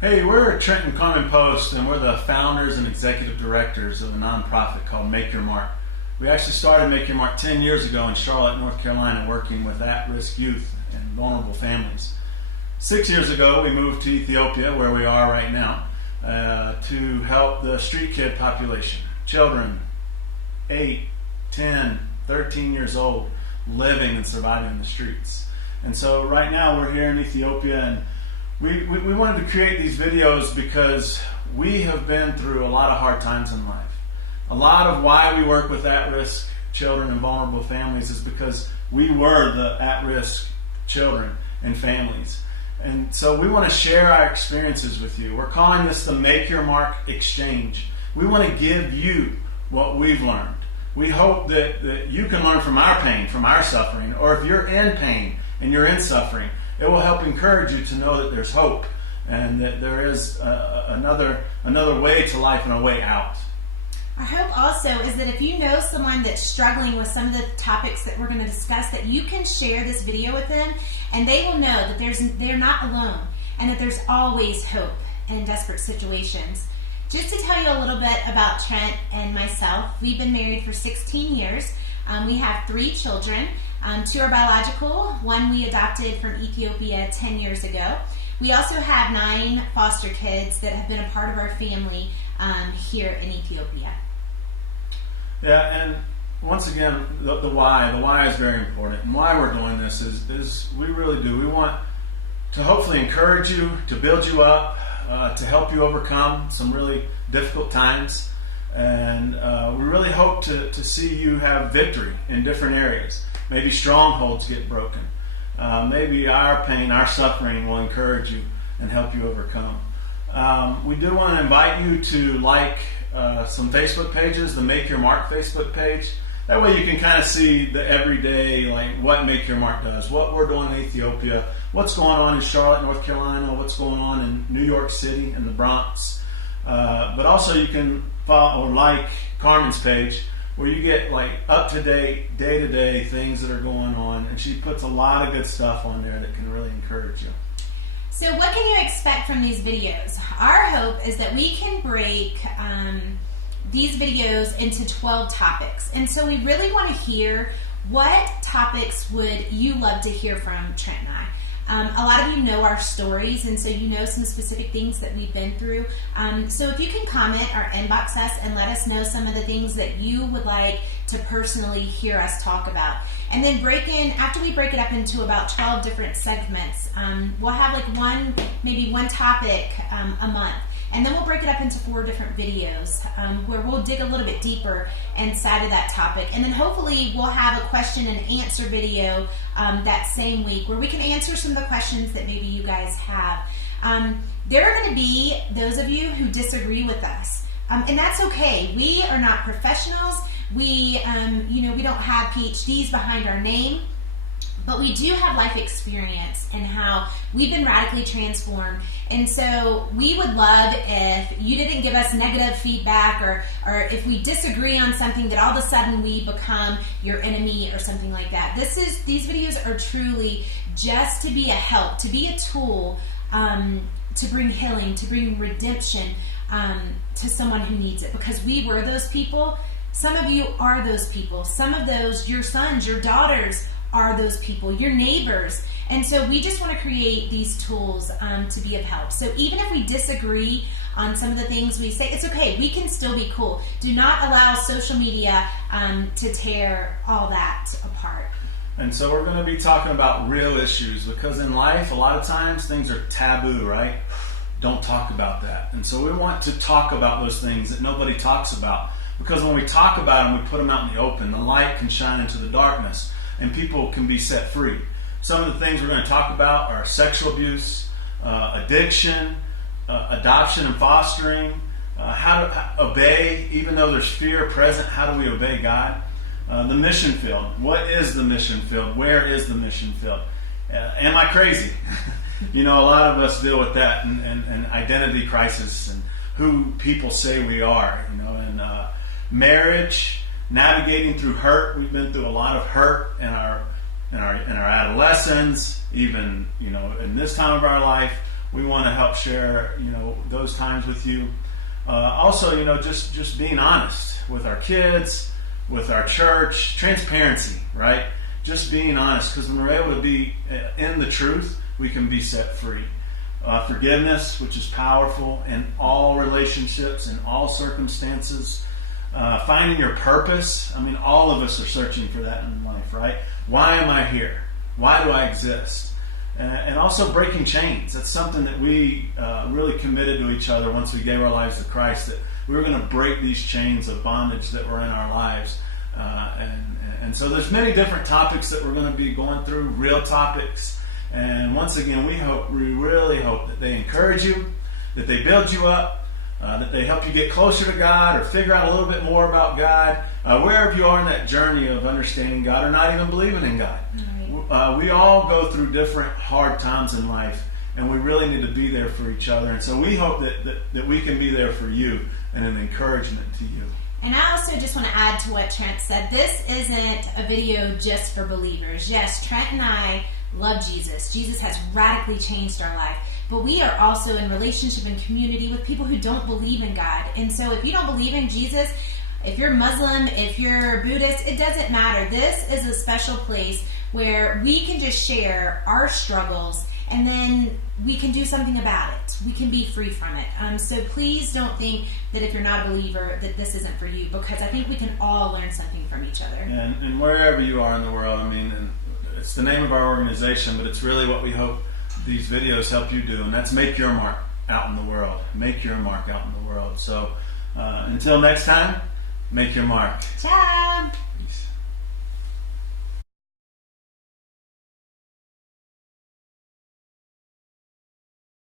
Hey, we're Trenton Carmen Post, and we're the founders and executive directors of a nonprofit called Make Your Mark. We actually started Make Your Mark 10 years ago in Charlotte, North Carolina, working with at-risk youth and vulnerable families. 6 years ago, we moved to Ethiopia, where we are right now, to help the street kid population. Children 8, 10, 13 years old, living and surviving in the streets. And so right now we're here in Ethiopia, and we wanted to create these videos because we have been through a lot of hard times in life. A lot of why we work with at-risk children and vulnerable families is because we were the at-risk children and families. And so we want to share our experiences with you. We're calling this the Make Your Mark Exchange. We want to give you what we've learned. We hope that you can learn from our pain, from our suffering, or if you're in pain and you're in suffering, it will help encourage you to know that there's hope and that there is another way to life and a way out. Our hope also is that if you know someone that's struggling with some of the topics that we're going to discuss, that you can share this video with them and they will know that they're not alone and that there's always hope in desperate situations. Just to tell you a little bit about Trent and myself, we've been married for 16 years. We have 3 children. 2 are biological, 1 we adopted from Ethiopia 10 years ago. We also have 9 foster kids that have been a part of our family here in Ethiopia. Yeah, and once again, the why is very important. And why we're doing this is we really do. We want to hopefully encourage you, to build you up, to help you overcome some really difficult times. And we really hope to see you have victory in different areas. Maybe strongholds get broken. Maybe our pain, our suffering will encourage you and help you overcome. We do want to invite you to like some Facebook pages, the Make Your Mark Facebook page. That way you can kind of see the everyday, like what Make Your Mark does, what we're doing in Ethiopia, what's going on in Charlotte, North Carolina, what's going on in New York City and the Bronx. But also you can follow or like Carmen's page, where you get like up-to-date, day-to-day things that are going on, and she puts a lot of good stuff on there that can really encourage you. So what can you expect from these videos? Our hope is that we can break these videos into 12 topics. And so we really want to hear what topics would you love to hear from Trent and I. A lot of you know our stories, and so you know some specific things that we've been through. So if you can comment or inbox us and let us know some of the things that you would like to personally hear us talk about. And then after we break it up into about 12 different segments, we'll have like maybe one topic a month. And then we'll break it up into 4 different videos where we'll dig a little bit deeper inside of that topic. And then hopefully we'll have a question and answer video that same week where we can answer some of the questions that maybe you guys have. There are going to be those of you who disagree with us. And that's okay. We are not professionals. We don't have PhDs behind our name. But we do have life experience and how we've been radically transformed. And so we would love if you didn't give us negative feedback or if we disagree on something that all of a sudden we become your enemy or something like that. These videos are truly just to be a help, to be a tool to bring healing, to bring redemption to someone who needs it. Because we were those people. Some of you are those people. Some of those, your sons, your daughters, are those people, your neighbors. And so we just want to create these tools to be of help. So even if we disagree on some of the things we say, it's okay. We can still be cool. Do not allow social media to tear all that apart. And so we're going to be talking about real issues, because in life, a lot of times things are taboo, right? Don't talk about that. And so we want to talk about those things that nobody talks about, because when we talk about them, we put them out in the open. The light can shine into the darkness, and people can be set free. Some of the things we're going to talk about are sexual abuse, addiction, adoption and fostering, how to obey, even though there's fear present, how do we obey God? The mission field. What is the mission field? Where is the mission field? Am I crazy? A lot of us deal with that, and identity crisis and who people say we are, and marriage, navigating through hurt. We've been through a lot of hurt in our adolescence, even in this time of our life. we want to help share, those times with you. Also, just being honest with our kids, with our church, transparency, right? Just being honest, because when we're able to be in the truth, we can be set free. Forgiveness, which is powerful in all relationships, in all circumstances. Finding your purpose. I mean, all of us are searching for that in life, right? Why am I here? Why do I exist? And also breaking chains. That's something that we really committed to each other once we gave our lives to Christ, that we were going to break these chains of bondage that were in our lives. And so there's many different topics that we're going to be going through, real topics. And once again, we really hope that they encourage you, that they build you up, that they help you get closer to God or figure out a little bit more about God, wherever you are in that journey of understanding God or not even believing in God. Right. We all go through different hard times in life, and we really need to be there for each other. And so we hope that we can be there for you and an encouragement to you. And I also just want to add to what Trent said. This isn't a video just for believers. Yes, Trent and I love Jesus. Jesus has radically changed our life. But we are also in relationship and community with people who don't believe in God. And so if you don't believe in Jesus, if you're Muslim, if you're Buddhist, it doesn't matter. This is a special place where we can just share our struggles, and then we can do something about it. We can be free from it. So please don't think that if you're not a believer that this isn't for you, because I think we can all learn something from each other. And wherever you are in the world, and it's the name of our organization, but it's really what we hope these videos help you do, and that's make your mark out in the world. Make your mark out in the world. So until next time, make your mark. Ciao.